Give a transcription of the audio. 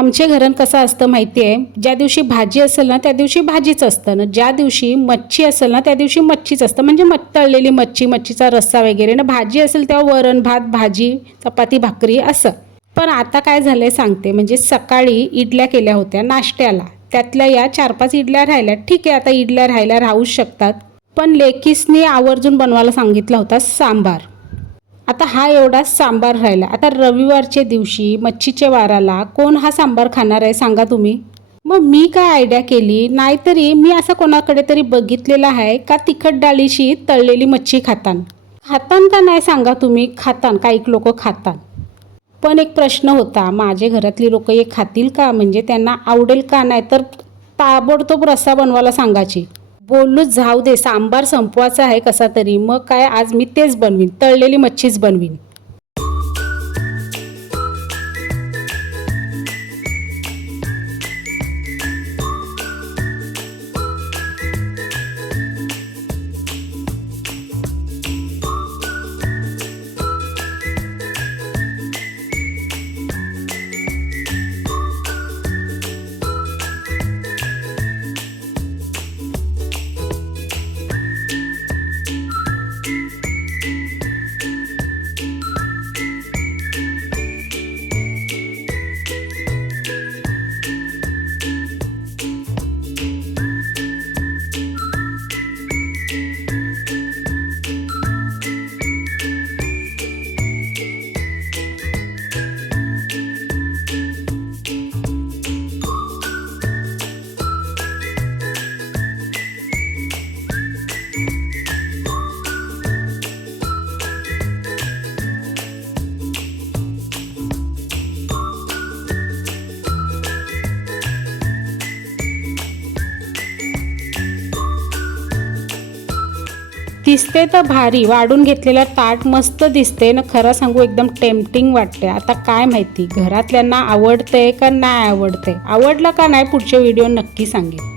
आमच्या घरात कसं असतं माहिती आहे, ज्या दिवशी भाजी असेल ना त्या दिवशी भाजीच असतं ना, ज्या दिवशी मच्छी असेल ना त्या दिवशी मच्छीच असतं. म्हणजे तळलेली मच्छी, मच्छीचा रस्सा वगैरे ना. भाजी असेल तेव्हा वरण भात, भाजी, चपाती, भाकरी असं. पण आता काय झालं आहे सांगते. म्हणजे सकाळी इडल्या केल्या होत्या नाश्त्याला, त्यातल्या या 4-5 इडल्या राहिल्या. ठीक आहे, आता इडल्या राहायला राहूच शकतात. पण लेकीसनी आवर्जून बनवायला सांगितला होता सांबार. आता हा एवढा सांबार राहिला. आता रविवारच्या दिवशी मच्छीच्या वाराला कोण हा सांबार खाणार आहे सांगा तुम्ही. मग मी काय आयडिया केली, नाहीतरी मी असं कोणाकडे तरी बघितलेलं आहे का तिखट डाळीशी तळलेली मच्छी खातान का नाही सांगा तुम्ही. खातान, काही लोक खातान. पण एक प्रश्न होता, माझे घरातली लोक हे खातील का, म्हणजे त्यांना आवडेल का. नाही तर ताबडतोब रस्सा बनवायला सांगायची. बोललो जाऊ दे, सांबार संपवायचा आहे कसा तरी. मग काय आज मी तेच बनवीन, तळलेली मच्छीच बनवीन. दिसते तर भारी, वाढून घेतलेला ताट मस्त दिसते ना. खरं सांगू एकदम टेम्पटिंग वाटते. आता काय माहिती घरातल्यांना आवडते का नाही आवडते. आवडलं का नाही पुढच्या व्हिडिओ नक्की सांगेन.